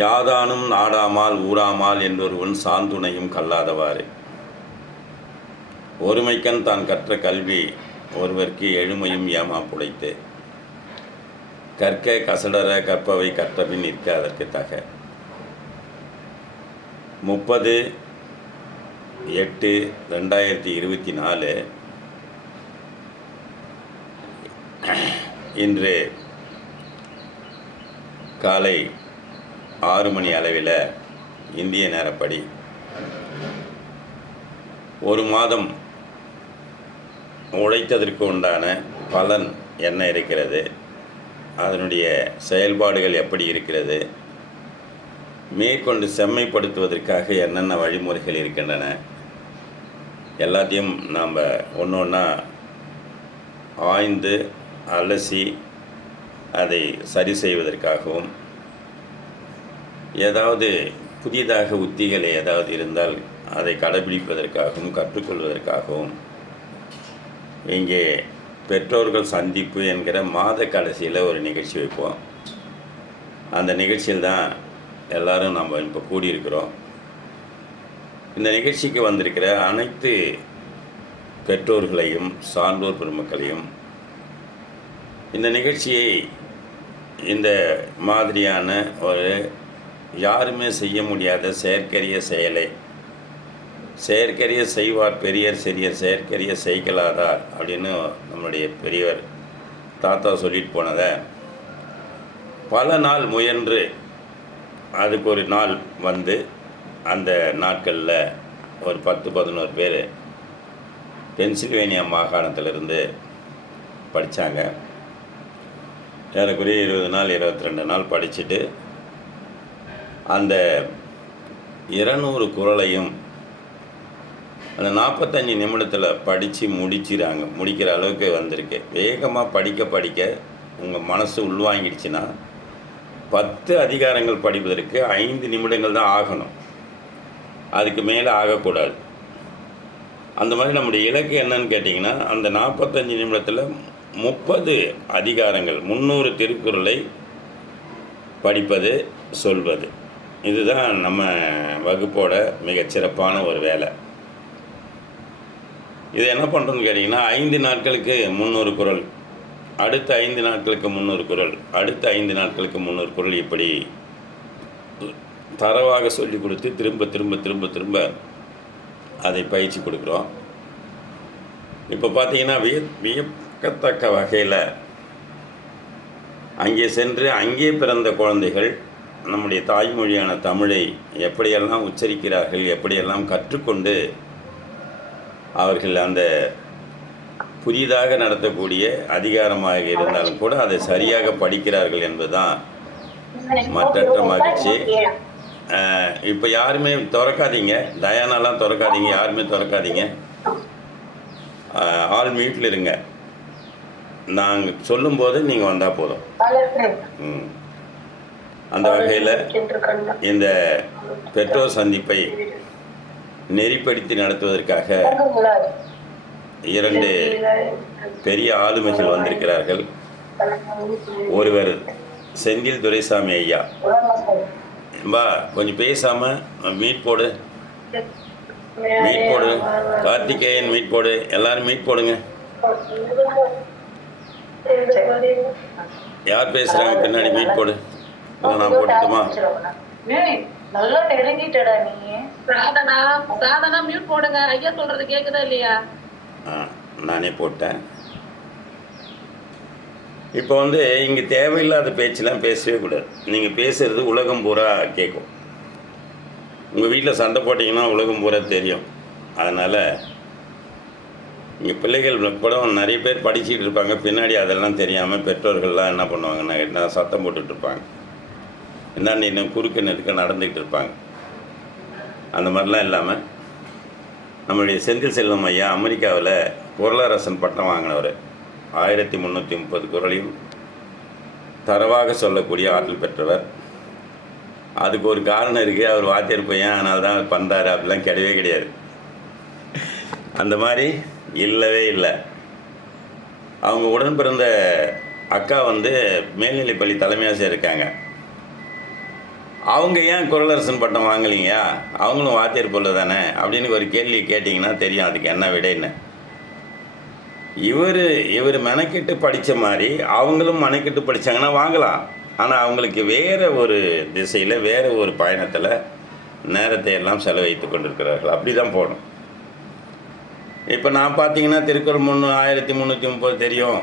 யாதானும் நாடாமால் ஊராமால் என்றொருவன் சாந்துணையும் கல்லாதவாறு ஒருமைக்கண் தான் கற்ற கல்வி ஒருவர்க்கு எழுமையும் ஏமா புடைத்து கற்க கசடர கற்பவை கற்றபின் நிற்க அதற்கு தக. 30/8/2024 இன்று காலை 6 மணி அளவில் இந்திய நேரப்படி ஒரு மாதம் உழைத்ததற்கு உண்டான பலன் என்ன இருக்கிறது, அதனுடைய செயல்பாடுகள் எப்படி இருக்கிறது, மேற்கொண்டு செம்மைப்படுத்துவதற்காக என்னென்ன வழிமுறைகள் இருக்கின்றன, எல்லாத்தையும் நாம் ஒன்று ஒன்றா ஆய்ந்து அலசி அதை சரி செய்வதற்காகவும், ஏதாவது புதிதாக உத்திகள் ஏதாவது இருந்தால் அதை கடைபிடிப்பதற்காகவும் கற்றுக்கொள்வதற்காகவும் இங்கே பெற்றோர்கள் சந்திப்பு என்கிற மாத கடைசியில் ஒரு நிகழ்ச்சி வைப்போம். அந்த நிகழ்ச்சியில் தான் எல்லோரும் நம்ம இப்போ கூடியிருக்கிறோம். இந்த நிகழ்ச்சிக்கு வந்திருக்கிற அனைத்து பெற்றோர்களையும் சான்றோர் பெருமக்களையும் இந்த நிகழ்ச்சியை இந்த மாதிரியான ஒரு யாருமே செய்ய முடியாத செயற்கரிய செயலை செயற்கரிய செய்வார் பெரியர் சிறியர் செயற்கரிய செய்கலாதார் அப்படின்னு நம்முடைய பெரியவர் தாத்தா சொல்லிட்டு போனதை பல நாள் முயன்று அதுக்கு ஒரு நாள் வந்து அந்த நாட்களில் ஒரு 10-11 பேர் பென்சில்வேனியா மாகாணத்திலிருந்து படித்தாங்க. ஏறக்குறைய 20 நாள் 22 நாள் படிச்சுட்டு அந்த 200 குறளையும் அந்த 45 நிமிடத்தில் படித்து முடிக்கிற அளவுக்கு வந்திருக்கு. வேகமாக படிக்க உங்கள் மனசு உள்வாங்கிடுச்சுன்னா 10 அதிகாரங்கள் படிப்பதற்கு 5 நிமிடங்கள் தான் ஆகணும், அதுக்கு மேலே ஆகக்கூடாது. அந்த மாதிரி நம்முடைய இலக்கு என்னன்னு கேட்டிங்கன்னா, அந்த 45 நிமிடத்தில் 30 அதிகாரங்கள் 300 திருக்குறளை படிப்பது சொல்வது. இதுதான் நம்ம வகுப்போட மிகச்சிறப்பான ஒரு வேலை. இது என்ன பண்ணுறோன்னு கேட்டிங்கன்னா, 5 நாட்களுக்கு 300 குறள், அடுத்த 5 நாட்களுக்கு 300 குறள், அடுத்த 5 நாட்களுக்கு 300 குறள், இப்படி தரவாக சொல்லி கொடுத்து திரும்ப அதை பயிற்சி கொடுக்குறோம். இப்போ பார்த்தீங்கன்னா வியக்கத்தக்க வகையில் அங்கே சென்று அங்கே பிறந்த குழந்தைகள் நம்முடைய தாய்மொழியான தமிழை எப்படியெல்லாம் உச்சரிக்கிறார்கள், எப்படியெல்லாம் கற்றுக்கொண்டு அவர்கள் அந்த புதிதாக நடத்தக்கூடிய அதிகாரமாக இருந்தாலும் கூட அதை சரியாக படிக்கிறார்கள் என்பதுதான் மற்றற்ற மகிழ்ச்சி. இப்போ யாருமே திறக்காதீங்க, டயானாலாம் திறக்காதீங்க, யாருமே திறக்காதீங்க, ஆல் மியூட்டில் இருங்க. நாங்கள் சொல்லும்போது நீங்கள் வந்தால் போதும். அந்த வகையில் இந்த பெற்றோர் சந்திப்பை நெறிப்படுத்தி நடத்துவதற்காக 2 பெரிய ஆளுமைகள் வந்திருக்கிறார்கள். ஒருவர் செந்தில் துரைசாமி ஐயா. கொஞ்சம் பேசாமல் மீட் போடு, கார்த்திகேயன் மீட் போடு, எல்லாரும் மீட் போடுங்க. யார் பேசுகிறாங்க பின்னாடி மீட் போடு. நான் போட்டுட்டுமா? நல்லா நெருங்கிட்டடா நீ. சாதனா மியூட் போடுங்க. ஐயா சொல்றது கேக்குதா இல்லையா? நானே போட்டேன். இப்போ இங்கே தேவையில்லாத பேச்செலாம் பேசவே கூடாது. நீங்கள் பேசுகிறது உலகம் பூரா கேட்கும். உங்கள் வீட்டில் சண்டை போட்டிங்கன்னா உலகம் பூரா தெரியும். அதனால் இங்கே பிள்ளைகள் கூட நிறைய பேர் படிச்சுட்டு இருப்பாங்க, பின்னாடி அதெல்லாம் தெரியாமல் பெற்றோர்கள்லாம் என்ன பண்ணுவாங்கன்னா என்ன சத்தம் போட்டுட்ருப்பாங்க, என்னென்ன இன்னும் குறுக்கு நெருக்க நடந்துக்கிட்டு இருப்பாங்க. அந்த மாதிரிலாம் இல்லாமல் நம்மளுடைய செந்தில் செல்வம் ஐயா அமெரிக்காவில் பொருளாரசன் பட்டம் வாங்கினவர். 1330 குறளையும் தரவாக சொல்லக்கூடிய ஆற்றல் பெற்றவர். அதுக்கு ஒரு காரணம் இருக்குது, அவர் வாத்தியார் பையன், அதனால தான் பண்ணுறாரு, அப்படிலாம் கிடையாது. அந்த மாதிரி இல்லவே இல்லை. அவங்க உடன் பிறந்த அக்கா மேல்நிலைப்பள்ளி தலைமை ஆசிரியர் இருக்காங்க. அவங்க ஏன் குறளரசன் பட்டம் வாங்கலீங்க, அவங்களும் வாத்தியார் பொருள் தானே அப்படின்னு ஒரு கேள்வி கேட்டிங்கன்னா தெரியும் அதுக்கு என்ன விடைன்னு. இவர் மெனக்கிட்டு படித்த மாதிரி அவங்களும் மெனக்கிட்டு படித்தாங்கன்னா வாங்கலாம். ஆனால் அவங்களுக்கு வேறு ஒரு திசையில் வேறு ஒரு பயணத்தில் நேரத்தை எல்லாம் செலவழித்து கொண்டிருக்கிறார்கள். அப்படி தான் போகணும். இப்போ நான் பார்த்தீங்கன்னா திருக்குறள் 1330 தெரியும்.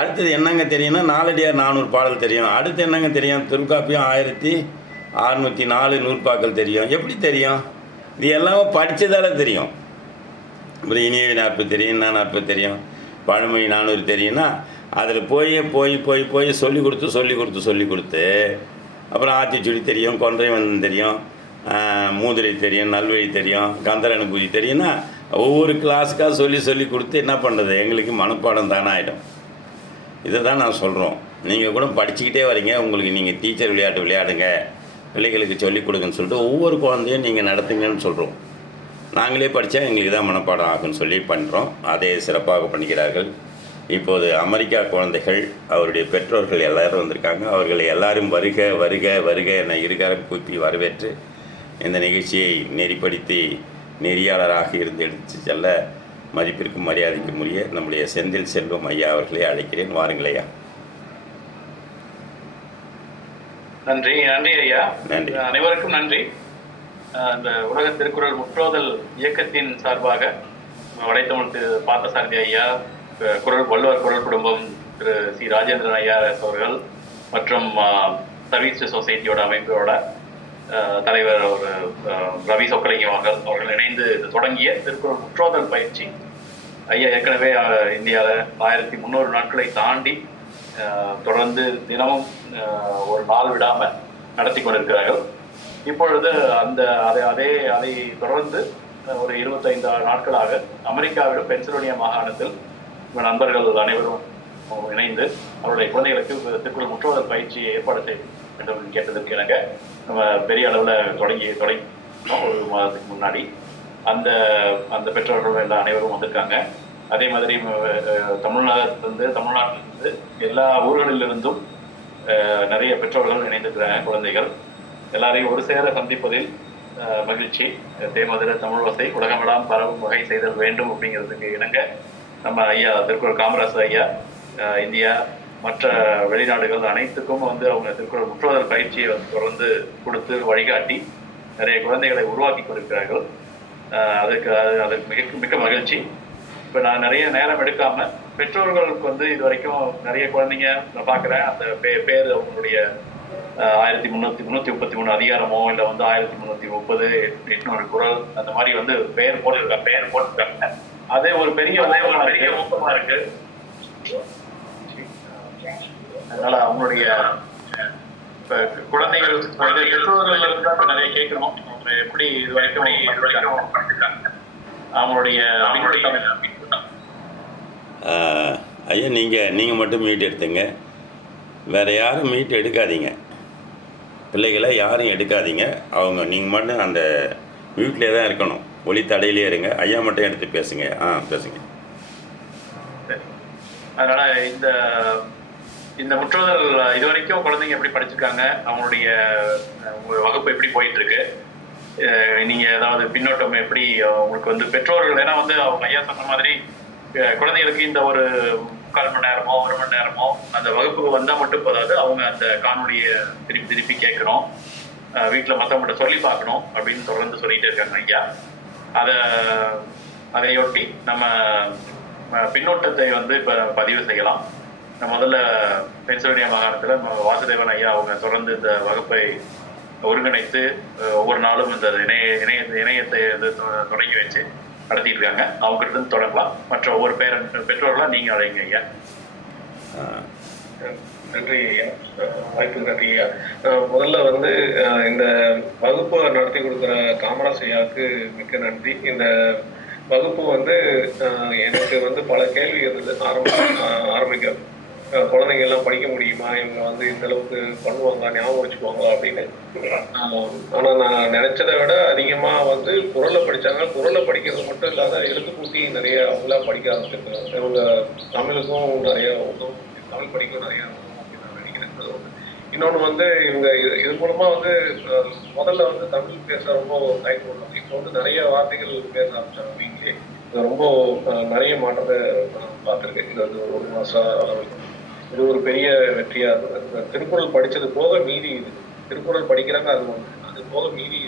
அடுத்தது என்னங்க தெரியும்னா நாலடியார் 400 பாடல் தெரியும். அடுத்து என்னங்க தெரியும், தொல்காப்பியம் 1604 நூற்பாக்கள் தெரியும். எப்படி தெரியும்? இது எல்லாமே படித்ததால தெரியும். அப்புறம் இனிய நாற்பது தெரியும், என்ன 40 தெரியும், பழமொழி 400 தெரியும்னா அதில் போய் சொல்லி கொடுத்து அப்புறம் ஆத்திச்சுடி தெரியும், கொன்றை வந்தன் தெரியும், மூதுரை தெரியும், நல்வழி தெரியும், கந்தர் அனுபூதி தெரியும்னா ஒவ்வொரு கிளாஸுக்காக சொல்லி கொடுத்து என்ன பண்ணுறது, எங்களுக்கு மனப்பாடம் தானே ஆகிடும். இதை தான் நான் சொல்கிறோம். நீங்கள் கூட படிச்சுக்கிட்டே வரீங்க, உங்களுக்கு நீங்கள் டீச்சர் விளையாட்டு விளையாடுங்க, பிள்ளைகளுக்கு சொல்லிக் கொடுங்கன்னு சொல்லிட்டு ஒவ்வொரு குழந்தையும் நீங்கள் நடத்துங்கன்னு சொல்கிறோம். நாங்களே படித்தா எங்களுக்கு தான் மனப்பாடம் ஆகுன்னு சொல்லி பண்ணுறோம். அதை சிறப்பாக பண்ணுகிறார்கள். இப்போது அமெரிக்கா குழந்தைகள் அவருடைய பெற்றோர்கள் எல்லோரும் வந்திருக்காங்க. அவர்களை எல்லாரும் வருக வருக வருக என இருகாரம் கூப்பி வரவேற்று இந்த நிகழ்ச்சியை நெறிப்படுத்தி நெறியாளராக இருந்து எடுத்து செல்ல மதிப்பிற்கும் மரியாதைக்கும் உரிய நம்முடைய செந்தில் செல்வம் ஐயா அவர்களை அழைக்கிறேன். வாருங்கள் ஐயா. நன்றி ஐயா. நன்றி. அனைவருக்கும் நன்றி. இந்த உலக திருக்குறள் முற்றோதல் இயக்கத்தின் சார்பாக வலைத்தமிழ் திரு பார்த்தசாரதி ஐயா, வள்ளுவர் குரல் குடும்பம் திரு சி ராஜேந்திரன் ஐயா அவர்கள் மற்றும் சர்வீஸ் சொசைட்டியோட அமைப்போட தலைவர் ஒரு ரவி சொக்கலிங்கம் அவர்கள் இணைந்து தொடங்கிய திருக்குறள் முற்றோதல் பயிற்சி ஐயா ஏற்கனவே இந்தியாவில் 1300 நாட்களை தாண்டி தொடர்ந்து தினமும் ஒரு நாள் விடாமல் நடத்தி கொண்டிருக்கிறார்கள். இப்பொழுது அதை தொடர்ந்து ஒரு 25 நாட்களாக அமெரிக்காவிலும் பென்சில்வேனியா மாகாணத்தில் நண்பர்கள் அனைவரும் இணைந்து அவருடைய குழந்தைகளுக்கு திருக்குறள் முற்றோதல் பயிற்சியை ஏற்பாடு செய்ய வேண்டும் கேட்டதற்கு எனக்கு நம்ம பெரிய அளவில் தொடங்கினோம் ஒரு மாதத்துக்கு முன்னாடி. அந்த பெற்றோர்கள் எல்லாம் அனைவரும் வந்திருக்காங்க. அதே மாதிரி தமிழ்நாட்டிலிருந்து எல்லா ஊர்களிலிருந்தும் நிறைய பெற்றோர்கள் இணைந்திருக்கிறாங்க. குழந்தைகள் எல்லாரையும் ஒரு சேர சந்திப்பதில் மகிழ்ச்சி. தேமதுர தமிழ் வசை உலகமெல்லாம் பரவும் வகை செய்தல் வேண்டும் அப்படிங்கிறதுக்கு இணங்க நம்ம ஐயா திருக்குறள் காமராசர் ஐயா இந்தியா மற்ற வெளிநாடுகள் அனைத்துக்கும் அவங்க திருக்குறள் முற்றோதல் பயிற்சியை தொடர்ந்து கொடுத்து வழிகாட்டி நிறைய குழந்தைகளை உருவாக்கி கொடுக்கிறார்கள். அதுக்கு மிக்க மகிழ்ச்சி. இப்போ நான் நிறைய நேரம் எடுக்காம பெற்றோர்களுக்கு இது வரைக்கும் நிறைய குழந்தைங்க நான் பார்க்குறேன். அந்த பேர் அவங்களுடைய 1333 அதிகாரமோ இல்லை 1330 800 குறள் அந்த மாதிரி பெயர் போட்டிருக்காங்க. அதே ஒரு பெரிய ஊக்கமா இருக்கு. அதனால அவங்களுடைய குழந்தைகள் பெற்றோர்கள் நிறைய கேட்கணும். எப்படி இது வரைக்கும் படிச்சிருக்காங்க அவங்களுடைய ஐயா. நீங்கள் மட்டும் மீட் எடுத்துங்க, வேறு யாரும் மீட் எடுக்காதீங்க. பிள்ளைகளை யாரும் எடுக்காதீங்க. நீங்கள் மட்டும் அந்த மியூட்லேயே தான் இருக்கணும், ஒளி தடையிலே இருங்க. ஐயா மட்டும் எடுத்து பேசுங்க. பேசுங்க. அதனால இந்த முற்றோதல் இது வரைக்கும் குழந்தைங்க எப்படி படிச்சிருக்காங்க, அவங்களுடைய வகுப்பு எப்படி போயிட்டு இருக்கு, நீங்க ஏதாவது பின்னோட்டம் எப்படி உங்களுக்கு பெற்றோர்கள், ஏன்னா அவங்க ஐயா சொன்ன மாதிரி குழந்தைகளுக்கு இந்த ஒரு 3/4 மணி நேரமோ 1 மணி நேரமோ அந்த வகுப்புக்கு வந்தால் மட்டும் போதாது, அவங்க அந்த காணொலியை திருப்பி கேட்கணும், வீட்டில் மற்றவங்கள்ட்ட சொல்லி பார்க்கணும் அப்படின்னு தொடர்ந்து சொல்லிகிட்டே இருக்காங்க ஐயா. அதையொட்டி நம்ம பின்னோட்டத்தை இப்போ பதிவு செய்யலாம். முதல்ல பென்சில்வேனியா மாகாணத்தில் வாசுதேவன் ஐயா அவங்க தொடர்ந்து இந்த வகுப்பை ஒருங்கிணைத்து ஒவ்வொரு நாளும் இந்த இணையத்தை தொடங்கி வச்சு நடத்திட்டு இருக்காங்க. அவங்ககிட்ட இருந்து தொடங்கலாம். மற்ற ஒவ்வொரு பெற்றோர்களாக நீங்கள் அழைங்க ஐயா. நன்றி ஐயா, வாய்ப்பு நன்றி ஐயா. முதல்ல இந்த வகுப்பு நடத்தி கொடுக்குற காமராஜ் ஐயாவுக்கு மிக்க நன்றி. இந்த வகுப்பு எனக்கு பல கேள்வி இருந்தது. ஆரம்பிக்க குழந்தைங்க எல்லாம் படிக்க முடியுமா, இவங்க இந்த அளவுக்கு பண்ணுவாங்களா, ஞாபகம் வச்சுக்குவாங்களா அப்படின்னு. ஆனால் நான் நினைச்சதை விட அதிகமாக குறளை படித்தாங்க. குறளை படிக்கிறது மட்டும் இல்லாத எழுத்து கூட்டி நிறைய அவங்களா படிக்க ஆரம்பிச்சிருக்காங்க. இவங்க தமிழுக்கும் நிறைய தமிழ் படிக்கவும் நிறைய அப்படின்னு நான் நினைக்கிறேன். இன்னொன்று வந்து இவங்க இது மூலமா வந்து முதல்ல வந்து தமிழ் பேச ரொம்ப தயக்கம் பண்ணுவாங்க. இப்போ வந்து நிறைய வார்த்தைகள் பேச ஆரம்பிச்சாங்க வீட்லயே. இது ரொம்ப நிறைய மாற்றத்தை பார்த்துருக்கேன். இது வந்து ஒரு மாசம் அளவில் இது ஒரு பெரிய வெற்றியா இருந்தது. இந்த திருக்குறள் படிச்சது போக மீதி இது திருக்குறள் படிக்கிறாங்க, அது ஒன்று. அது போக மீதி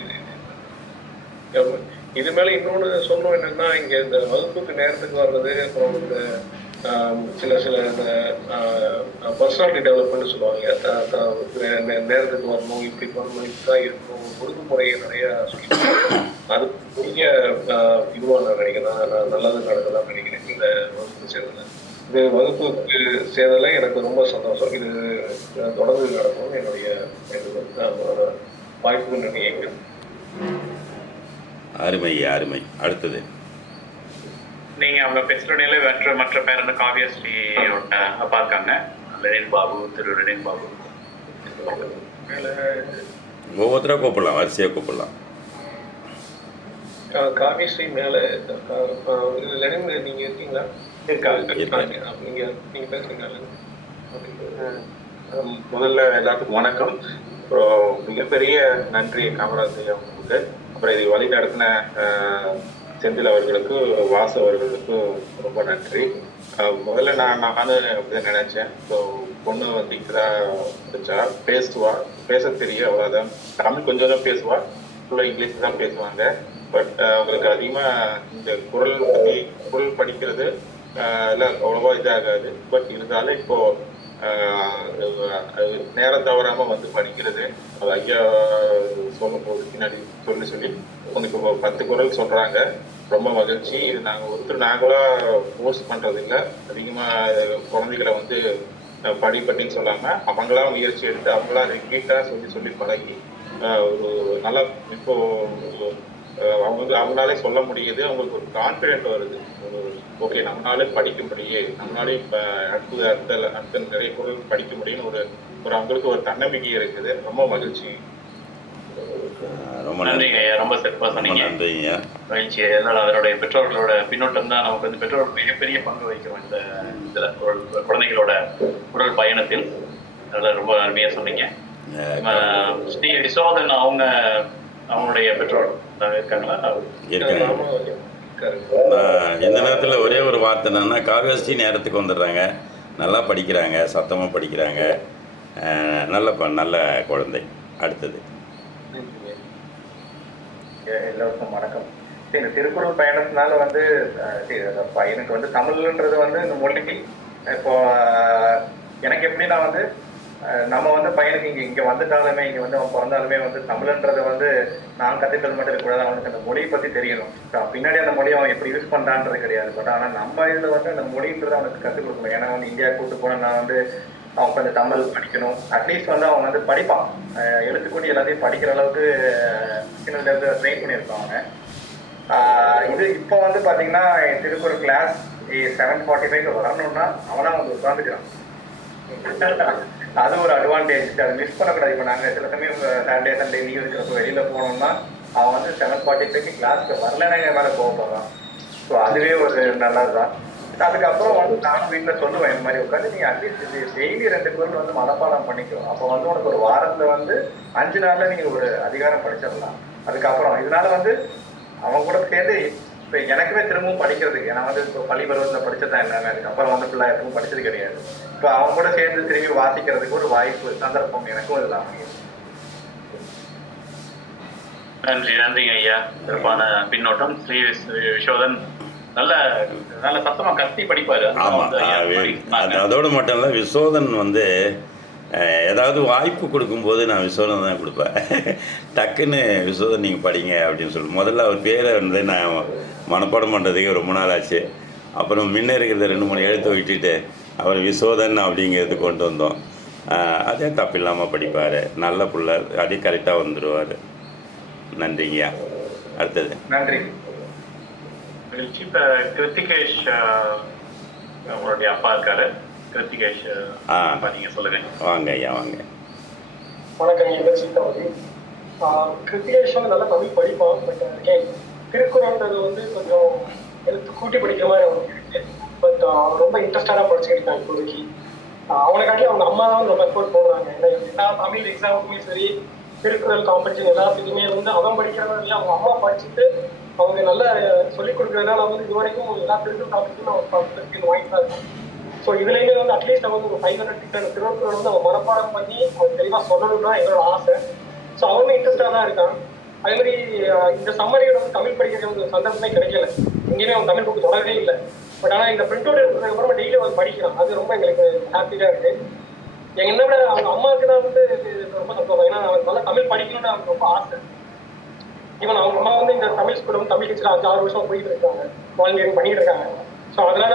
இது மேல இன்னொன்று சொல்லணும் என்னன்னா, இங்க இந்த வகுப்புக்கு நேரத்துக்கு வர்றது, அப்புறம் இந்த சில சில இந்த பர்சனாலிட்டி டெவலப்மெண்ட் சொல்லுவாங்க. நேரத்துக்கு வரணும், இப்படி பண்ணணும், இப்படிதான் இருக்கணும், ஒழுங்குமுறையை நிறைய சொல்லி அது பெரிய இதுவா நான் நினைக்கிறேன். நான் நல்லது நடக்குதான் நினைக்கிறேன் இந்த வகுப்பு சேர்ந்தது. இந்த வகுப்புக்கு சேர்ந்ததுல எனக்கு ரொம்ப சந்தோஷம். இது தொடர்ந்து நடக்கணும்னு என்னுடைய வாய்ப்புகள் நினைக்கிறேன். அருமை அருமை. அடுத்தது நீங்க அவங்க பெற்றோடையில மற்ற பேர் வந்து காவியஸ்ரீயோட அப்பா இருக்காங்க, லெனின் பாபு, திரு லெனின் பாபு. ஒவ்வொருத்தராக கூப்பிடலாம், வரிசையாக கூப்பிடலாம். காவியஸ்ரீ மேல லெனின் நீங்க இருக்கீங்களா? நீங்க பேசுறீங்க. முதல்ல எல்லாத்துக்கும் வணக்கம். அப்புறம் மிகப்பெரிய நன்றி காமராஜ் அவங்களுக்கு. அப்புறம் இதை வழி நடத்தின செந்தில் அவர்களுக்கு, வாசு அவர்களுக்கு ரொம்ப நன்றி. முதல்ல நானும் அப்படிதான் நினைச்சேன். ஸோ பொண்ணு வந்து படிச்சா பேச தெரியும், அவ்வளோதான். தமிழ் கொஞ்சம் தான் பேசுவா, ஃபுல்லாக இங்கிலீஷ் தான் பேசுவாங்க. பட் அவங்களுக்கு அதிகமாக இந்த குரல் படிக்கிறது எல்லாம் அவ்வளோவா இதாகாது. பட் இருந்தாலும் இப்போ நேரம் தவறாம வந்து படிக்கிறது, அது ஐயா சொல்லும் போது பின்னாடி சொல்லி உங்களுக்கு 10 குரல் சொல்றாங்க. ரொம்ப மகிழ்ச்சி. இது நாங்களா ஃபோர்ஸ் பண்றது இல்லை. அதிகமா குழந்தைகளை வந்து படிப்பட்டின்னு சொல்லாம அவங்களா முயற்சி எடுத்து அவங்களா ரிப்பீட்டா சொல்லி பழகி ஒரு நல்லா இப்போ அவங்களாலே சொல்ல முடியுது. அவங்களுக்கு ஒரு கான்ஃபிடென்ட் வருது. ஓகே, நம்மளாலே படிக்க முடியும், நம்மளாலே இப்போ அடுத்த நிறைய குரல் படிக்க முடியும்னு ஒரு அவங்களுக்கு ஒரு தன்னம்பிக்கை இருக்குது. ரொம்ப மகிழ்ச்சி. ரொம்ப நன்றிங்க ஐயா, ரொம்ப சிறப்பாக சொன்னீங்க. நன்றிங்க. மகிழ்ச்சி. அதனால அதனுடைய பெற்றோர்களோட பின்னோட்டம் தான் நமக்கு வந்து பெற்றோர்கள் மிகப்பெரிய பங்கு வகிக்கிறோம் இந்த இதில் குழந்தைகளோட குரல் பயணத்தில். அதனால ரொம்ப அருமையா சொன்னீங்க. ஸ்ரீ விஸ்வநாதன் அவங்களுடைய பெற்றோர் இருக்காங்களா? இந்த நேரத்தில் ஒரே ஒரு வார்த்தை என்னன்னா, காவியஸ்ரீ நேரத்துக்கு வந்துடுறாங்க, நல்லா படிக்கிறாங்க, சத்தமாக படிக்கிறாங்க, நல்ல குழந்தை. அடுத்தது எல்லோருக்கும் வணக்கம். இந்த திருக்குறள் பயணத்தினால வந்து எனக்கு வந்து தமிழ்ன்றது வந்து இந்த மொழிக்கு இப்போ எனக்கு எப்படின்னா வந்து நம்ம வந்து பையனுக்கு இங்கே வந்துட்டாலுமே, இங்கே வந்து அவன் பிறந்தாலுமே வந்து தமிழ்ன்றதை வந்து நான் கற்றுக்கிறது மட்டும் இருக்கக்கூடாது, அவனுக்கு அந்த மொழியை பற்றி தெரியணும். பின்னாடி அந்த மொழியை அவன் எப்படி யூஸ் பண்ணுறான்றது கிடையாது. பட் ஆனால் நம்ம இதில் வந்து அந்த மொழின்றதை அவனுக்கு கற்றுக் கொடுக்கணும். ஏன்னா வந்து இந்தியா கூட்டு போனால் நான் வந்து அவன் கொஞ்சம் தமிழ் படிக்கணும். அட்லீஸ்ட் வந்து அவன் வந்து படிப்பான், எழுத்துக்கூடி எல்லாத்தையும் படிக்கிற அளவுக்கு சின்னதுலேருந்து ட்ரெயின் பண்ணியிருப்பான் அவனை. இது இப்போ வந்து பார்த்தீங்கன்னா திருக்குறள் கிளாஸ் 7:45 வரணும்னா அவனா வந்து உட்காந்துக்கிறான். அது ஒரு அட்வான்டேஜ். அதை மிஸ் பண்ணக்கூடாது. இப்போ நாங்கள் சில சமயம் சாட்டர்டே சண்டே லீவ் இருக்கிறப்போ வெளியில் போனோம்னா அவன் வந்து 7:45 கிளாஸ்க்கு வரலன்னா எங்கள் மேலே கோவப்படுறான். ஸோ அதுவே ஒரு நல்லது தான். அதுக்கப்புறம் வந்து நானும் வீட்டில் சொல்லுவேன், இந்த மாதிரி உட்காந்து நீங்கள் அட்லீஸ்ட் டெய்லி 2 குரல் வந்து மனப்பாடம் பண்ணிக்கும். அப்போ வந்து உனக்கு ஒரு வாரத்தில் வந்து 5 நாளில் நீங்கள் ஒரு அதிகாரம் படிச்சிடலாம். அதுக்கப்புறம் இதனால வந்து அவன் கூட சேர்ந்து இப்போ எனக்குமே திரும்பவும் படிக்கிறதுக்கு, நான் வந்து இப்போ பள்ளி பருவத்தில் படிச்சதான் என்னன்னு, அதுக்கப்புறம் வந்து ஃபுல்லாக எப்பவும் படிச்சது கிடையாது. இப்போ அவங்க கூட சேர்ந்து திரும்பி வாசிக்கிறதுக்கு ஒரு வாய்ப்பு, சந்தர்ப்பம் எனக்கும் இதெல்லாம். நன்றிங்க ஐயா, சிறப்பான பின்னோட்டம். ஸ்ரீ விஸ்வநாதன் நல்ல சத்தமா கத்தி படிப்பாரு. அதோடு மட்டும் இல்லை, விஸ்வநாதன் வந்து ஏதாவது வாய்ப்பு கொடுக்கும்போது நான் விஸ்வநாதன் தான் கொடுப்பேன். டக்குன்னு விஸ்வநாதன் நீங்கள் படிங்க அப்படின்னு சொல்லி முதல்ல அவர் பேரை வந்து நான் மனப்பாடம் பண்ணுறதுக்கு ரொம்ப நாள் ஆச்சு. அப்புறம் முன்ன இருக்கிறத 2-3 எழுத்து விட்டுட்டு அவர் விஸ்வநாதன் அப்படிங்கிறது கொண்டு வந்தோம். அதே தப்பு இல்லாமல் படிப்பார், நல்ல பிள்ளை, அப்படியே கரெக்டாக வந்துடுவார். நன்றிங்கய்யா. அடுத்தது நன்றி. இப்போ கிருத்திகேஷ் உங்களுடைய அப்பா இருக்காரு, கிருத்திகேஷ் நீங்க சொல்லுங்க. வாங்க ஐயா, வாங்க. வணக்கம். என் சீதாவதி. கிருத்திகேஷ் வந்து நல்லா தமிழ் படிப்பான். பட் திருக்குறள்ன்றது வந்து கொஞ்சம் எழுத்து கூட்டி படிக்கிற மாதிரி அவனுக்கு இருக்கு. பட் அவன் ரொம்ப இன்ட்ரெஸ்டாக படிச்சுக்கிட்டு இருக்கான் இப்போதைக்கு. அவனை காட்டி அவங்க அம்மா தான் ரொம்ப எஃபோர்ட் போடுறாங்க. ஏன்னா எல்லா தமிழ் எக்ஸாமுக்குமே சரி, திருக்குறள் காம்படிஷன் எல்லாத்துக்குமே வந்து அவன் படிக்கிறதா இல்லையா அவங்க அம்மா படிச்சுட்டு அவங்க நல்லா சொல்லிக் கொடுக்குறதுனால வந்து இது வரைக்கும் எல்லா திருக்குறள் காம்படிஷனும் அவன் வாங்கி தான் இருக்கும். ஸோ இதுலேயுமே வந்து அட்லீஸ்ட் அவன் ஒரு 500 திருக்குறள் வந்து அவன் மனப்பாடம் பண்ணி அவன் தெளிவாக சொல்லணும்னு தான் எங்களோட ஆசை. ஸோ அவனும் இன்ட்ரெஸ்டாக தான் இருக்கான். அதே மாதிரி இந்த சம்மரியில் வந்து தமிழ் படிக்கிற சந்தர்ப்பமே கிடைக்கல. எங்கேயுமே அவன் தமிழ் புக்கு தொடரவே இல்லை. பட் ஆனால் இந்த பிரிண்ட் அவுட் எடுத்ததுக்கு அப்புறமா டெய்லி அவன் படிக்கிறான். அது ரொம்ப எங்களுக்கு ஹாப்பியாக இருக்கு. என்ன விட அவங்க அம்மாவுக்கு தான் வந்து ரொம்ப சந்தோஷம். ஏன்னா அவன் நல்லா தமிழ் படிக்கணும்னு அவனுக்கு ரொம்ப ஆசை. ஈவன் அவங்க அம்மா வந்து இந்த தமிழ் ஸ்கூல்ல வந்து தமிழ் டீச்சர் 5-6 வருஷம் போயிட்டு இருக்காங்க, வாலண்டியரிங் பண்ணிட்டு இருக்காங்க. ஸோ அதனால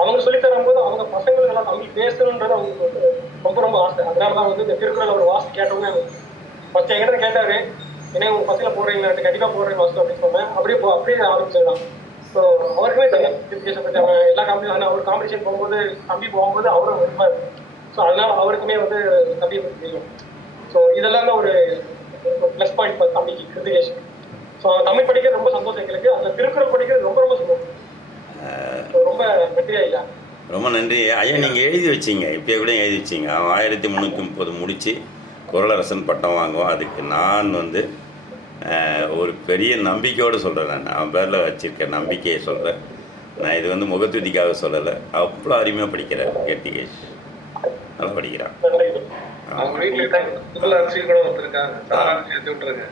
அவங்க சொல்லித் தரும்போது அவங்க பசங்களுக்கு எல்லாம் தமிழ் பேசணுன்றது அவங்களுக்கு வந்து ரொம்ப ரொம்ப ஆசை. அதனால தான் வந்து இந்த திருக்குறள் ஒரு வாசி கேட்டோன்னே ஃபர்ஸ்ட் என்கிட்ட கேட்டாரு, ஏன்னா உங்க பசங்களை போடுறீங்களா, கண்டிப்பா போடுறேன் ஃபர்ஸ்ட் அப்படின்னு சொன்னேன். அப்படியே ஆரம்பிச்சிடலாம். ஸோ அவருக்குமே தெரியும் எஜுகேஷன் பற்றி. அவன் எல்லா காம்படிஷன் அவர் காம்படிஷன் போகும்போது தம்பி போகும்போது அவரும் விரும்ப இருக்கு. ஸோ அதனால அவருக்குமே வந்து தம்பியை பற்றி தெரியும். ஸோ இதெல்லாம் தான் ஒரு ப்ளஸ் பாயிண்ட் தம்பிக்கு கிருத்திகேஷன். ஸோ தமிழ் படிக்கிறது ரொம்ப சந்தோஷம் எங்களுக்கு. அந்த திருக்குறள் படிக்கிறது ரொம்ப ரொம்ப சந்தோஷம். ரொம்ப நன்றி ஐயா. ரொம்ப நன்றி ஐயா. நீங்கள் எழுதி வச்சிங்க, இப்போயே கூட எழுதி வச்சிங்க. அவன் 1330 முடித்து குறளரசன் பட்டம் வாங்குவான். அதுக்கு நான் வந்து ஒரு பெரிய நம்பிக்கையோடு சொல்கிறேன். நான் அவன் பேரில் வச்சுருக்க நம்பிக்கையை சொல்கிறேன். நான் இது வந்து முகத்துதிக்காக சொல்லலை. அவ்வளோ அருமையாக படிக்கிறேன் கீர்த்திகேஷ், நல்லா படிக்கிறான். அவங்க வீட்டுல முதல் அரிசி கூட ஒருத்தருக்காங்க, சாராங்க சேர்த்து விட்டுருங்க.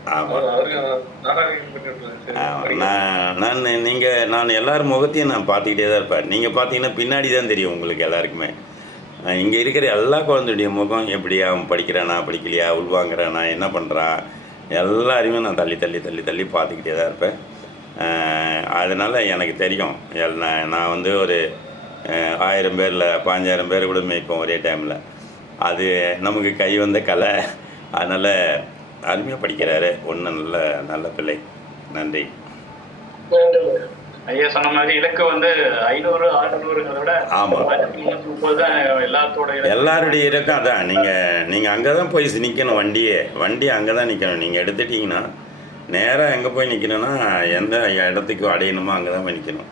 நான் எல்லாரும் முகத்தையும் நான் பார்த்துக்கிட்டே தான் இருப்பேன். நீங்கள் பார்த்தீங்கன்னா பின்னாடி தான் தெரியும் உங்களுக்கு எல்லாருக்குமே. இங்கே இருக்கிற எல்லா குழந்தையுடைய முகம் எப்படி, அவன் படிக்கிறானா படிக்கலையா, உள்வாங்கிறானா, என்ன பண்ணுறான், எல்லாரையுமே நான் தள்ளி தள்ளி தள்ளி தள்ளி பார்த்துக்கிட்டே தான் இருப்பேன். அதனால் எனக்கு தெரியும். நான் வந்து ஒரு 1000 பேரில் 5000 பேர் கூட மேய்ப்போம் ஒரே டைமில். அது நமக்கு கை வந்த கலை. அதனால் அருமையாக படிக்கிறாரு. ஒன்றும் நல்ல பிள்ளை. நன்றி ஐயா. சொன்ன மாதிரி இலக்கு வந்து 500-600ங்கிறத விட ஆமாம், 330 தான் எல்லாருடைய இலக்கம். அதான் நீங்கள் அங்கே தான் போய் நிற்கணும். வண்டி அங்கே தான் நிற்கணும். நீங்கள் எடுத்துட்டிங்கன்னா நேராக எங்கே போய் நிற்கணும்னா எந்த இடத்துக்கு அடையணுமோ அங்கே தான் போய் நிற்கணும்.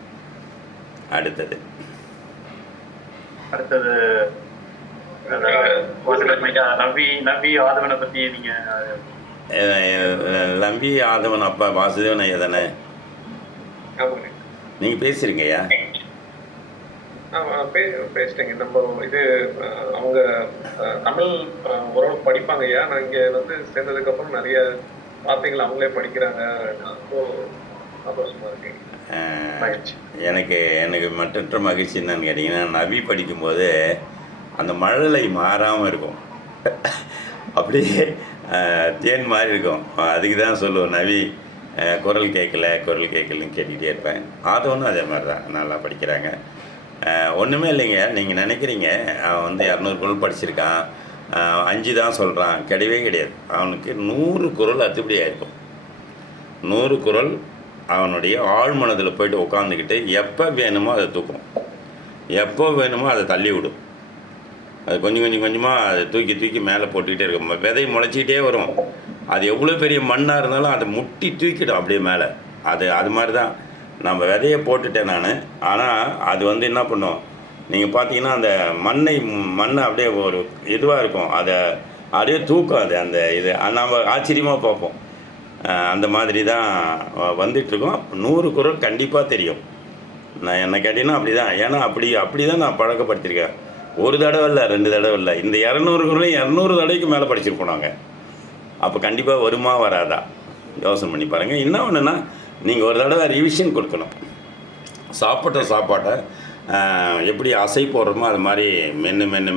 அடுத்தது நம்பி ஆதவனை பற்றி நம்பி ஆதவன் அப்பா வாசுதேவன் ஐயா தானே நீங்கள் பேசுறீங்கய்யா? பேசிட்டேங்க. நம்ம இது அவங்க தமிழ் ஓரளவு படிப்பாங்க ஐயா. நான் இங்கே வந்து சேர்ந்ததுக்கு அப்புறம் நிறைய வார்த்தைகள் அவங்களே படிக்கிறாங்க. சந்தோஷமா இருக்கேன். எனக்கு மற்றற்ற மகிழ்ச்சி என்னன்னு கேட்டிங்கன்னா, நபி படிக்கும்போது அந்த மழலை மாறாமல் இருக்கும். அப்படியே தேன் மாதிரி இருக்கும். அதுக்கு தான் சொல்லுவோம் நபி குரல் கேட்கலன்னு கேட்டுக்கிட்டே இருப்பேன். ஆதவனும் அதே மாதிரி தான் நல்லா படிக்கிறாங்க. ஒன்றுமே இல்லைங்க. நீங்கள் நினைக்கிறீங்க அவன் வந்து 200 குரல் படிச்சிருக்கான், 5 தான் சொல்கிறான். கிடையாது. அவனுக்கு 100 குரல் அத்துப்படியாக இருக்கும். 100 குரல் அவனுடைய ஆழ்மனதில் போய்ட்டு உட்காந்துக்கிட்டு எப்போ வேணுமோ அதை தூக்கும், எப்போ வேணுமோ அதை தள்ளி விடும். அது கொஞ்சமாக அதை தூக்கி மேலே போட்டுக்கிட்டே இருக்கும். விதை முளைச்சிக்கிட்டே வரும். அது எவ்வளோ பெரிய மண்ணாக இருந்தாலும் அதை முட்டி தூக்கிடும் அப்படியே மேலே. அது மாதிரி தான் நம்ம விதையை போட்டுட்டேன் நான். ஆனால் அது வந்து என்ன பண்ணும், நீங்கள் பார்த்தீங்கன்னா அந்த மண்ணை அப்படியே ஒரு இதுவாக இருக்கும், அதை அப்படியே தூக்கும். அந்த இது நம்ம ஆச்சரியமாக பார்ப்போம். அந்த மாதிரி தான் வந்துட்டுருக்கோம். 100 குரல் கண்டிப்பாக தெரியும். நான் என்ன கேட்டீங்கன்னா அப்படி தான். ஏன்னா அப்படி தான் நான் பழக்கப்படுத்தியிருக்கேன். ஒரு தடவை இல்லை, 2 தடவை இல்லை. இந்த 200 குரலையும் 200 தடவைக்கு மேலே படிச்சிருப்போம் நாங்கள். அப்போ கண்டிப்பாக வருமா வராதா யோசனை பண்ணி பாருங்கள். இன்னும் ஒன்றுன்னா, நீங்கள் ஒரு தடவை ரிவிஷன் கொடுக்கணும். சாப்பாட்டை எப்படி அசை போடுறோமோ அது மாதிரி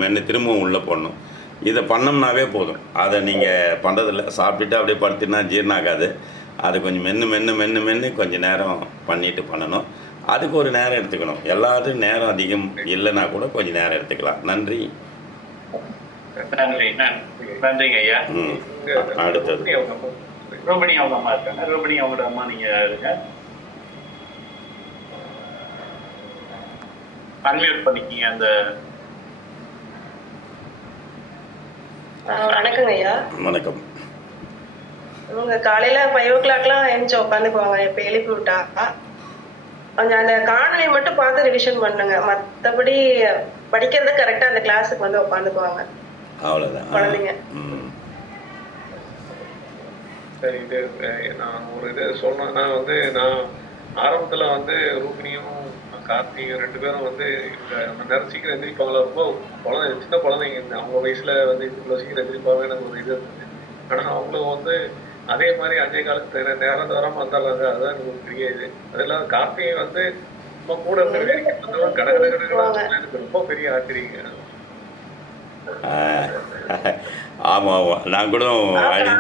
மென்று திரும்பவும் உள்ளே போடணும். இதை பண்ணோம்னாவே போதும். அதை நீங்கள் பண்ணுறதில்ல, சாப்பிட்டுட்டு அப்படியே படுத்துனா ஜீரணம் ஆகாது. அதை கொஞ்சம் மென்று கொஞ்சம் நேரம் பண்ணிட்டு பண்ணணும். அதுக்கு ஒரு நேரம் எடுத்துக்கணும். எல்லாத்துக்கும் நேரம் அதிகம் இல்லைன்னா கூட கொஞ்சம் நேரம் எடுத்துக்கலாம். நன்றிங்க ஐயா. அடுத்தது ரோபிணி அவங்க அம்மா இருக்காங்க. ரோபிணி அவங்களோட அம்மா நீங்கள் இருங்க. அன்மியூட் பண்ணிக்கிங்க. அந்த வணக்கங்க ஐயா. வணக்கம். இவங்க காலையில 5 o'clockலாம் எழுந்து உட்காந்துக்குவாங்க. இப்போ எழுப்பி விட்டா கொஞ்சம் அந்த காணொலி மட்டும் பார்த்து ரிவிஷன் பண்ணுங்க. மற்றபடி படிக்கிறது கரெக்டா அந்த கிளாஸுக்கு வந்து உட்காந்துக்குவாங்க அவ்வளோதான். குழந்தைங்க. ம். சரி, இது நான் ஒரு இது சொல்லணும்னா வந்து நான் ஆரம்பத்துல வந்து ரூபினியும் கார்த்தியும் 2 பேரும் வந்து நம்ம நேரம் சீக்கிரம் எந்திரிப்பாங்களா, ரொம்ப சின்ன குழந்தைங்க அவங்க வயசுல வந்து இவ்வளோ சீக்கிரம் எந்திரிப்பாங்க எனக்கு ஒரு இது இருந்தது. ஆனா அவங்களும் வந்து அதே மாதிரி 5 காலத்து நேரம் தவறாம வந்துடுறாங்க. அதுதான் எனக்கு ஒரு பெரிய இது. அது இல்லாத கார்த்திகை வந்து நம்ம கூட இருந்த வேடிக்கை பார்த்தவங்க எனக்கு ரொம்ப பெரிய ஆச்சரியங்க. ஆமாம் ஆமாம், நான் கூட அடி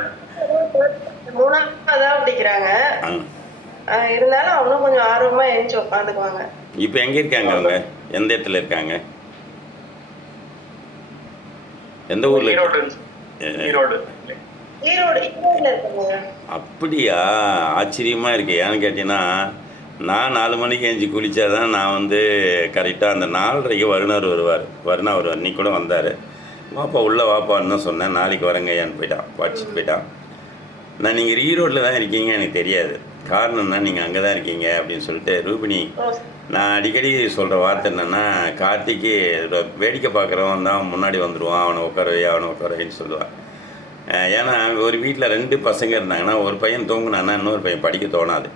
3ஆவதா படிக்கிறாங்க. இருந்தாலும் அவனும் கொஞ்சம் ஆர்வமா எழுந்து உட்காந்துக்குவாங்க. இப்போ எங்கே இருக்காங்க அவங்க? எந்த இடத்துல இருக்காங்க? எந்த ஊரில்? ஈரோடு. ஈரோடுல இருக்காங்க. அப்படியா? ஆச்சரியமாக இருக்கு. ஏன்னு கேட்டீங்கன்னா நான் 4 மணிக்கு எழுஞ்சி குளித்தாதான் நான் வந்து கரெக்டாக அந்த 4:30க்கு வருணா வருவார். இன்னைக்கு கூட வந்தார். வாப்பா உள்ளே வாப்பான்னு தான் சொன்னேன். நாளைக்கு வரங்கய்யான்னு போயிட்டான், படிச்சுட்டு போயிட்டான். நான் நீங்கள் ஈரோட்டில் தான் இருக்கீங்க எனக்கு தெரியாது. காரணம் தான் நீங்கள் அங்கே தான் இருக்கீங்க அப்படின்னு சொல்லிட்டு ரூபினி, நான் அடிக்கடி சொல்கிற வார்த்தை என்னென்னா, கார்த்திக்கு வேடிக்கை பார்க்குறவன் தான் முன்னாடி வந்துடுவான், அவனை உட்காரவைன்னு சொல்லுவான். ஏன்னா ஒரு வீட்டில் 2 பசங்க இருந்தாங்கன்னா ஒரு பையன் தூங்குனான்னா இன்னொரு பையன் படிக்க தோணாது.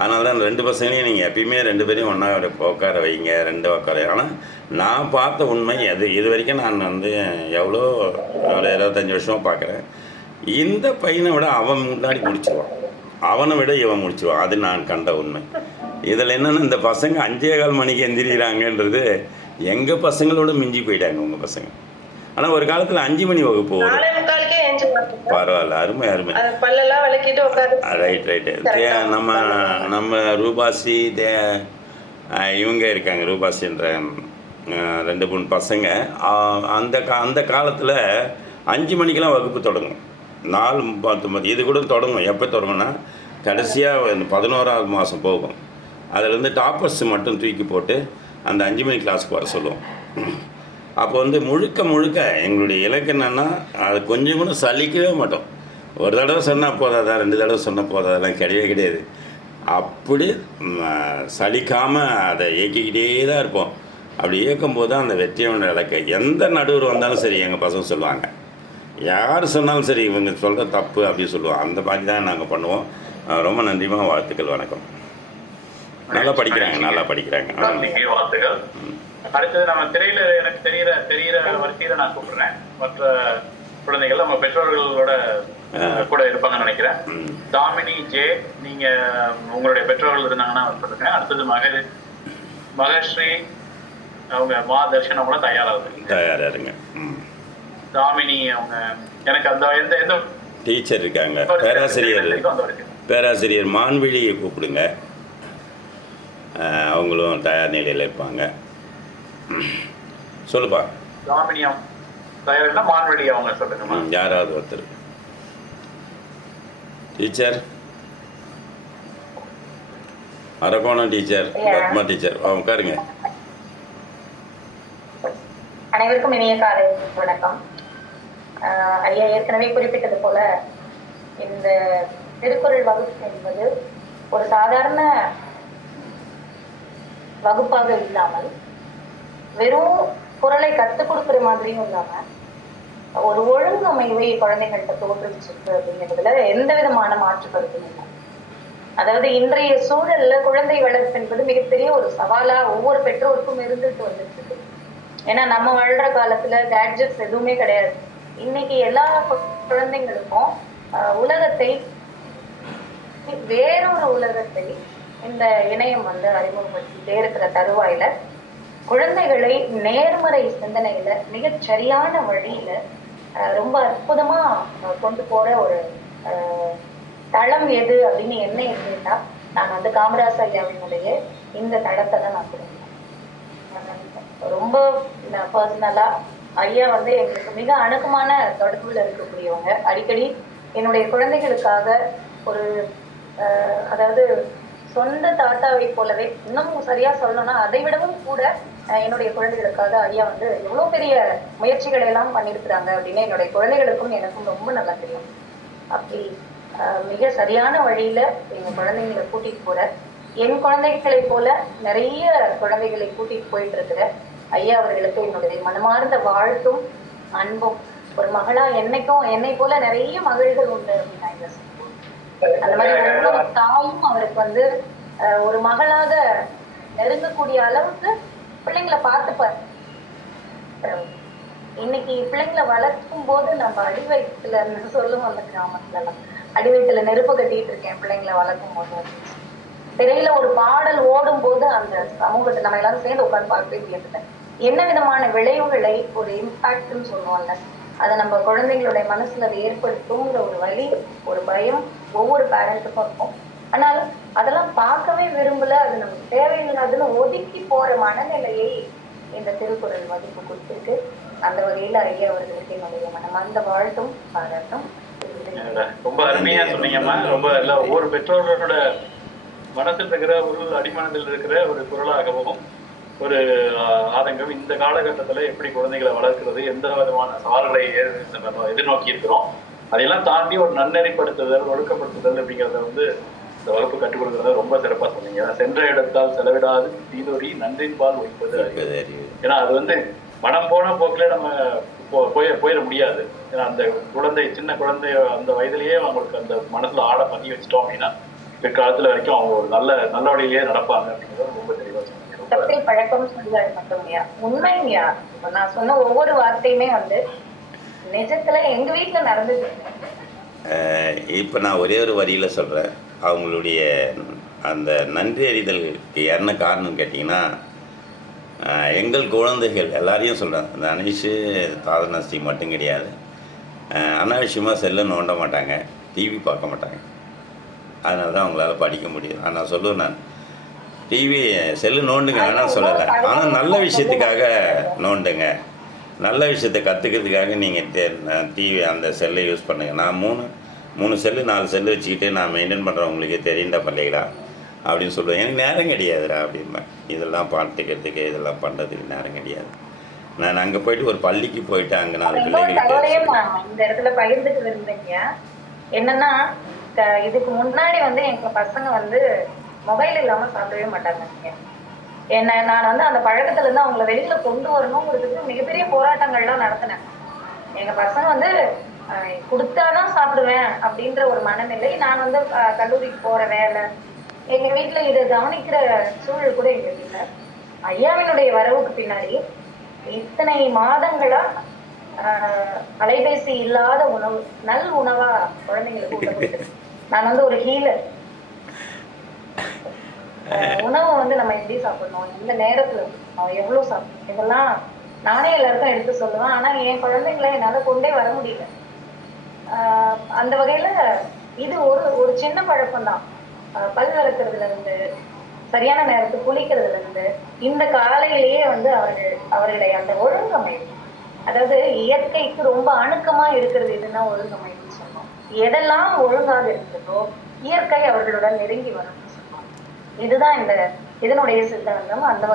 அதனால தான் 2 பசங்களையும் நீங்கள் எப்பயுமே 2 பேரையும் ஒன்றா உட்கார வைங்க, 2 உட்கார. ஆனால் நான் பார்த்த உண்மை இது வரைக்கும் நான் வந்து எவ்வளோ ஒரு 25 வருஷமாக பார்க்குறேன். இந்த பையனை விட அவன் முன்னாடி முடிச்சிடுவான், அவனை விட இவன் முடிச்சிடுவான். அது நான் கண்ட உண்மை. இதில் என்னென்னா இந்த பசங்க 5:15 மணிக்கு எந்திரிக்கிறாங்கன்றது எங்கள் பசங்களோட மிஞ்சி போயிட்டாங்க உங்கள் பசங்க. ஆனால் ஒரு காலத்தில் 5 மணி வகுப்பு வரும். பரவாயில்ல, அருமை. ரைட்டு. நம்ம ரூபாஸ்ரீ இவங்க இருக்காங்க, ரூபாஸ்ரீன்ற 2-3 பசங்க. அந்த காலத்தில் 5 மணிக்கெலாம் வகுப்பு தொடங்கும். 4:10 இது கூட தொடங்கும். எப்போ தொடங்கும்னா கடைசியாக 11ஆவது மாதம் போகும். அதில் டாப்பர்ஸ் மட்டும் தூக்கி போட்டு அந்த 5 மணி கிளாஸுக்கு வர சொல்லுவோம். அப்போ முழுக்க எங்களுடைய இலக்கு என்னென்னா அது கொஞ்சம் கூட சலிக்கவே மாட்டோம். ஒரு தடவை சொன்னால் போதாதா, 2 தடவை சொன்னால் போதாதெல்லாம் கிடையாது. அப்படி சலிக்காமல் அதை இயக்கிக்கிட்டே தான் இருப்போம். அப்படி இயக்கும்போது தான் அந்த வெற்றியோட இலக்கு. எந்த நடுவர் வந்தாலும் சரி எங்கள் பசங்க சொல்லுவாங்க, யார் சொன்னாலும் சரி இவங்க சொல்கிற தப்பு அப்படின்னு சொல்லுவோம். அந்த மாதிரி தான் நாங்கள் பண்ணுவோம். ரொம்ப நன்றிமா, வாழ்த்துக்கள், வணக்கம். நல்லா படிக்கிறாங்க. வாழ்த்துக்கள். அடுத்தது நம்ம திரையில எனக்கு தெரிகிற வரிசையில நான் கூப்பிடுறேன். மற்ற குழந்தைகள் நம்ம பெற்றோர்களோட கூட இருப்பாங்கன்னு நினைக்கிறேன். தாமினி ஜே, நீங்க உங்களுடைய பெற்றோர்கள் இருந்தாங்கன்னா சொல்லுங்க. அடுத்தது மகஸ்ரீ, அவங்க தர்ஷன் அவங்களும் தயாரா இருங்க. தாமினி அவங்க எனக்கு அந்த எந்த டீச்சர் இருக்காங்க, பேராசிரியர் மான்விழியை கூப்பிடுங்க. அவங்களும் தயார் நிலையில் இருப்பாங்க. சொல்லுப்பா. தாமினியம் தயாரினா மான்வெளி அவங்க சொல்லுங்கம்மா. யாராவது ஒருத்தர். Teacher Arakkonam teacher, Padma teacher, உட்காருங்க. அனைவருக்கும் இனிய காலை வணக்கம். ஐயா ஏற்கனவே குறிப்பிட்டது போல இந்த திருக்குறள் வகுப்பு என்பது ஒரு சாதாரண வகுப்பாக இல்லாமல் வெறும் குறளை கற்றுக் கொடுக்குற மாதிரியும் இல்லாம ஒரு ஒழுங்கமைவை குழந்தைகள்கிட்ட தோற்றுவிச்சிருக்கு அப்படிங்கிறதுல எந்த விதமான மாற்று கருத்தும் இல்லை. அதாவது இன்றைய சூழல்ல குழந்தை வளர்ப்பு என்பது மிகப்பெரிய ஒரு சவாலா ஒவ்வொரு பெற்றோருக்கும் இருந்துட்டு வந்துட்டு இருக்கு. ஏன்னா நம்ம வாழ்ற காலத்துல கேட்ஜெட்ஸ் எதுவுமே கிடையாது. இன்னைக்கு எல்லா குழந்தைங்களுக்கும் உலகத்தை, வேறொரு உலகத்தை இந்த இணையம் அறிமுகப்படுத்திட்டே இருக்கிற தருவாயில குழந்தைகளை நேர்மறை சிந்தனையில மிகச் சரியான வழியில ரொம்ப அற்புதமா கொண்டு போற ஒரு தளம் எது அப்படின்னு என்ன கேட்டா நான் காமராஜ் ஐயாவினுடைய இந்த தளத்தை தான் நான் கொடுப்பேன். ரொம்ப பர்சனலா ஐயா எங்களுக்கு மிக அணுக்கமான தொடர்புல இருக்கக்கூடியவங்க. அடிக்கடி என்னுடைய குழந்தைகளுக்காக ஒரு அதாவது சொந்த தாத்தாவை போலவே, இன்னும் சரியா சொல்லணும்னா அதை விடவும் கூட என்னுடைய குழந்தைகளுக்காக ஐயா எவ்வளவு பெரிய முயற்சிகளை எல்லாம் பண்ணியிருக்கிறாங்க அப்படின்னு என்னுடைய குழந்தைகளுக்கும் எனக்கும் ரொம்ப நல்லா தெரியும். அப்படி மிக சரியான வழியில எங்க குழந்தைங்களை கூட்டிட்டு போற என் குழந்தைகளைப் போல நிறைய குழந்தைகளை கூட்டிட்டு போயிட்டு இருக்கிற ஐயா அவர்களுக்கு என்னுடைய மனமார்ந்த வாழ்த்தும் அன்பும். ஒரு மகளா என்னைக்கும் என்னை போல நிறைய மகள்கள் உண்டு அப்படின்னு நான் இங்க சொல்லுவேன். அந்த மாதிரி ஒவ்வொரு தாயும் அவருக்கு வந்து ஒரு மகளாக நெருங்கக்கூடிய அளவுக்கு பிள்ளைங்களை பார்த்துப்பாரு. இன்னைக்கு பிள்ளைங்களை வளர்க்கும் போது நம்ம அடி வயிற்றுல சொல்லுவோம், அந்த கிராமத்துல எல்லாம் அடி வயிற்றுல நெருப்பு கட்டிட்டு இருக்கேன் பிள்ளைங்களை வளர்க்கும் போது. திரையில ஒரு பாடல் ஓடும் போது அந்த சமூகத்தை நம்ம எல்லாரும் சேர்ந்து உட்காந்து பார்க்கவே கேட்டுட்டேன். என்ன விதமான விளைவுகளை ஒரு இம்பாக்ட்னு சொல்லுவாங்க, அதை நம்ம குழந்தைங்களுடைய மனசுல அதை ஏற்படுத்துங்கிற ஒரு வலி, ஒரு பயம் ஒவ்வொரு பேரண்ட்டுக்கும் இருக்கும். ஆனால் அதெல்லாம் பார்க்கவே விரும்பல, அது நமக்கு தேவையில்லாதுன்னு ஒதுக்கி போற மனநிலையை இந்த திருக்குறள் வகுப்பு கொடுத்துருக்கு. அந்த வகையில ஐயா அவர்களுக்கு என்னுடைய மனமார்ந்த வாழ்த்தும் பாராட்டும். ரொம்ப அருமையா சொன்னீங்கம்மா. ரொம்ப எல்லாம் ஒவ்வொரு பெற்றோர்களோட மனசில் இருக்கிற ஒரு அடிமனத்தில் இருக்கிற ஒரு குரலாகவும் ஒரு ஆதங்கம், இந்த காலகட்டத்துல எப்படி குழந்தைகளை வளர்க்கிறது, எந்த விதமான சவால்களை எதிர்நோக்கி இருக்கிறோம், அதையெல்லாம் தாண்டி ஒரு நன்னெறிப்படுத்துதல், ஒழுக்கப்படுத்துதல் அப்படிங்கிறத வந்து இந்த வகுப்பு கற்றுக் கொடுக்கறத ரொம்ப சிறப்பா சொன்னீங்க. சென்ற இடத்தால் செலவிடாது தீதொரி நன்றின்பால் ஒழிப்பது அறிவு. ஏன்னா அது வந்து மனம் போன போக்கில நம்ம போயிட முடியாது. ஏன்னா அந்த குழந்தை, சின்ன குழந்தை அந்த வயதிலேயே அவங்களுக்கு அந்த மனசுல ஆட பண்ணி வச்சுட்டோம் அப்படின்னா பிற்காலத்துல வரைக்கும் அவங்க ஒரு நல்ல வழியிலேயே நடப்பாங்க அப்படிங்கிறது ரொம்ப தெளிவா சொன்னீங்க. பழக்கம் சொல்லுவாரு மட்டும்யா, உண்மைங்கயா. நான் சொன்ன ஒவ்வொரு வார்த்தையுமே வந்து நிஜத்துல எங்க வீட்டுல நடந்தது. இப்போ நான் ஒரே ஒரு வரியில் சொல்கிறேன். அவங்களுடைய அந்த நன்றி அறிதலுக்கு என்ன காரணம்னு கேட்டிங்கன்னா, எங்கள் குழந்தைகள் எல்லாரையும் சொல்கிறேன், அந்த அனீஷு தாதனஸ்ரீ மட்டும் கிடையாது, அனாவசியமாக செல்லை நோண்ட மாட்டாங்க, டிவி பார்க்க மாட்டாங்க. அதனால தான் அவங்களால படிக்க முடியும். ஆனால் சொல்லுவேன், நான் டிவி செல்லு நோண்டுங்க வேணாம் சொல்லலை, ஆனால் நல்ல விஷயத்துக்காக நோண்டுங்க, நல்ல விஷயத்தை கற்றுக்கிறதுக்காக நீங்கள் டிவி அந்த செல்லை யூஸ் பண்ணுங்கள். நான் மூணு செல்லு 4 செல்லு வச்சுக்கிட்டு நான் மெயின்டைன் பண்ணுறேன், உங்களுக்கே தெரியுண்டா பள்ளிகளா அப்படின்னு சொல்லுவேன். எனக்கு நேரம் கிடையாதுடா அப்படின்பேன். இதெல்லாம் பார்த்துக்கிறதுக்கு இதெல்லாம் பண்ணுறதுக்கு நேரம் கிடையாது. நான் அங்கே போயிட்டு ஒரு பள்ளிக்கு போயிட்டு அங்கே 4 பிள்ளைகளுக்கு இந்த இடத்துல பகிர்ந்துட்டு இருந்தீங்க. என்னன்னா, இதுக்கு முன்னாடி வந்து எங்க பசங்க வந்து மொபைல் இல்லாம சாப்பிடவே மாட்டாங்க. என்ன நான் வந்து அந்த பழக்கத்துல இருந்து அவங்களை வெளியில கொண்டு வரணுங்கிறதுக்கு மிகப்பெரிய போராட்டங்கள்லாம் நடத்தினேன். எங்க பசங்க வந்து கொடுத்தாதான் சாப்பிடுவேன் அப்படின்ற ஒரு மனநிலை. நான் வந்து கல்லூரிக்கு போற வேலை, எங்க வீட்டுல இதை கவனிக்கிற சூழல் கூட எங்க வீட்டுல. ஐயாவினுடைய வரவுக்கு பின்னாடி இத்தனை மாதங்களா அலைபேசி இல்லாத உணவு, நல் உணவா குழந்தைங்களுக்கு ஊட்டப்பட்டு, நான் வந்து ஒரு ஹீலர். உணவை வந்து நம்ம எப்படி சாப்பிடணும், இந்த நேரத்துல எவ்வளவு சாப்பிடணும், இதெல்லாம் நானே எல்லாருக்கும் எடுத்து சொல்லுவேன். ஆனா என் குழந்தைங்களை என்னால கொண்டே வர முடியல. அந்த வகையில இது ஒரு சின்ன பழக்கம் தான். பல் வளர்க்கறதுல இருந்து, சரியான நேரத்துக்கு குளிக்கிறதுல இருந்து, இந்த காலையிலேயே வந்து அவர்களுடைய அந்த ஒழுங்கமைப்பு, அதாவது இயற்கைக்கு ரொம்ப அணுக்கமா இருக்கிறது எதுன்னா ஒழுங்கமைப்புன்னு சொன்னோம். எதெல்லாம் ஒழுங்காக இருக்கிறதோ இயற்கை அவர்களுடன் நெருங்கி வரும்னு சொன்னோம். இதுதான் இதனுடைய சித்தாந்தம். அந்த